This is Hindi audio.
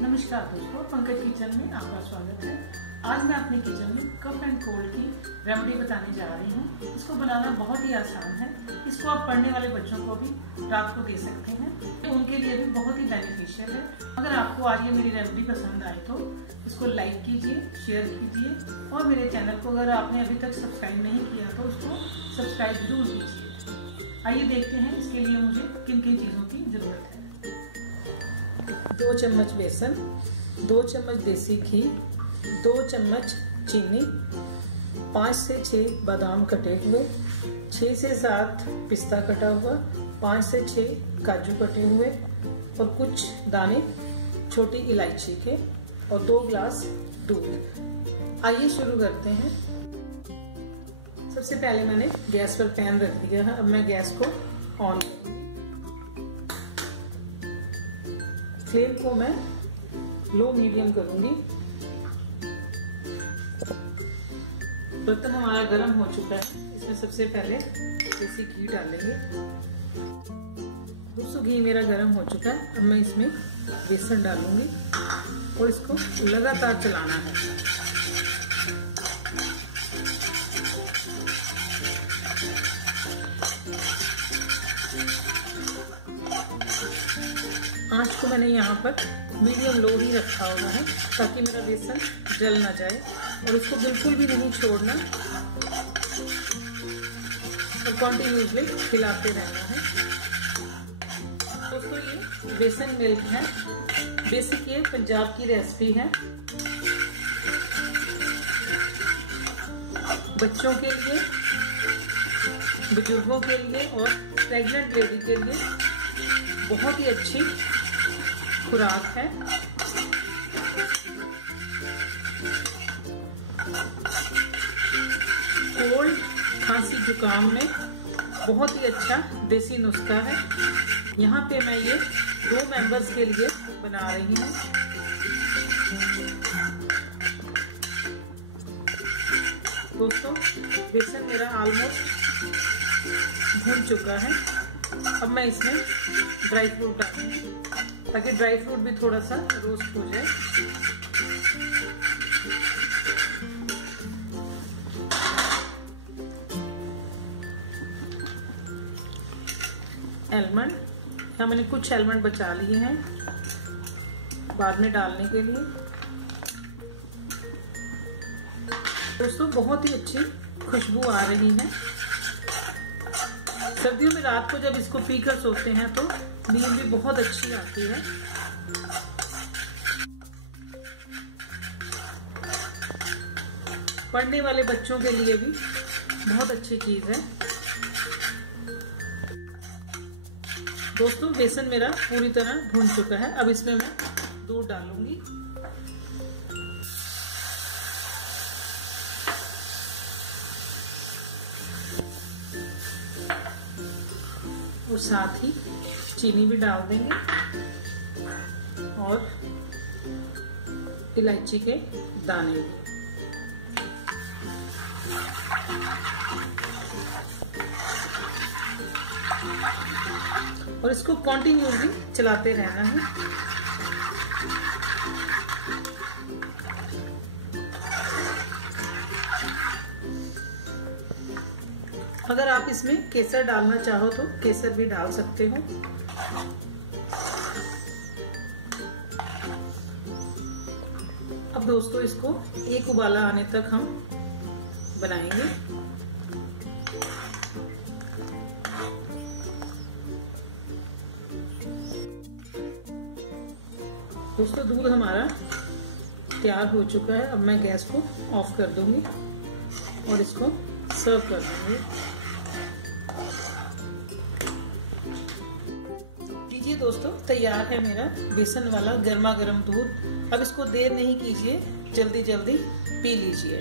नमस्कार दोस्तों, पंकज किचन में आपका स्वागत है। आज मैं अपने किचन में कफ एंड कोल्ड की रेमेडी बताने जा रही हूँ। इसको बनाना बहुत ही आसान है। इसको आप पढ़ने वाले बच्चों को भी रात को दे सकते हैं, उनके लिए भी बहुत ही बेनिफिशियल है। अगर आपको आज ये मेरी रेमेडी पसंद आए तो इसको लाइक कीजिए, शेयर कीजिए और मेरे चैनल को अगर आपने अभी तक सब्सक्राइब नहीं किया तो उसको सब्सक्राइब जरूर कीजिए। आइए देखते हैं इसके लिए मुझे किन किन चीज़ों की जरूरत है। 2 चम्मच बेसन, 2 चम्मच देसी घी, 2 चम्मच चीनी, 5 से 6 बादाम कटे हुए, 6 से 7 पिस्ता कटा हुआ, 5 से 6 काजू कटे हुए और कुछ दाने छोटी इलायची के और 2 ग्लास दूध। आइए शुरू करते हैं। सबसे पहले मैंने गैस पर पैन रख दिया है। अब मैं गैस को ऑन करूंगी। फ्लेम को मैं लो मीडियम करूंगी। बर्तन हमारा गर्म हो चुका है। इसमें सबसे पहले देसी घी डालेंगे। दोस्तों घी मेरा गर्म हो चुका है। अब मैं इसमें बेसन डालूंगी और इसको लगातार चलाना है। आंच को मैंने यहाँ पर मीडियम लो ही रखा हुआ है ताकि मेरा बेसन जल ना जाए और इसको बिल्कुल भी नहीं छोड़ना और कंटिन्यूसली हिलाते रहना है। दोस्तों ये बेसन मिल्क है। बेसिक ये पंजाब की रेसिपी है। बच्चों के लिए, बुजुर्गों के लिए और प्रेग्नेंट लेडी के लिए बहुत ही अच्छी खुराक है। कोल्ड, खांसी, जुकाम में बहुत ही अच्छा देसी नुस्खा है। यहाँ पे मैं ये 2 मेंबर्स के लिए बना रही हूँ। दोस्तों बेसन मेरा ऑलमोस्ट भून चुका है। अब मैं इसमें ड्राई फ्रूट डालूंगी ताकि ड्राई फ्रूट भी थोड़ा सा रोस्ट हो जाए। आलमंड, यहाँ मैंने कुछ आलमंड बचा लिए हैं बाद में डालने के लिए। दोस्तों बहुत ही अच्छी खुशबू आ रही है। सर्दियों में रात को जब इसको पीकर सोते हैं तो नींद भी बहुत अच्छी आती है। पढ़ने वाले बच्चों के लिए भी बहुत अच्छी चीज है। दोस्तों बेसन मेरा पूरी तरह भून चुका है। अब इसमें मैं दूध डालूंगी और साथ ही चीनी भी डाल देंगे और इलायची के दाने भी। और इसको कंटिन्यूसली चलाते रहना है। अगर आप इसमें केसर डालना चाहो तो केसर भी डाल सकते हो। अब दोस्तों इसको एक उबाला आने तक हम बनाएंगे। दोस्तों दूध हमारा तैयार हो चुका है। अब मैं गैस को ऑफ कर दूंगी और इसको सर्व कर दूंगी। लीजिए दोस्तों, तैयार है मेरा बेसन वाला गर्मा गर्म दूध। अब इसको देर नहीं कीजिए, जल्दी जल्दी पी लीजिए।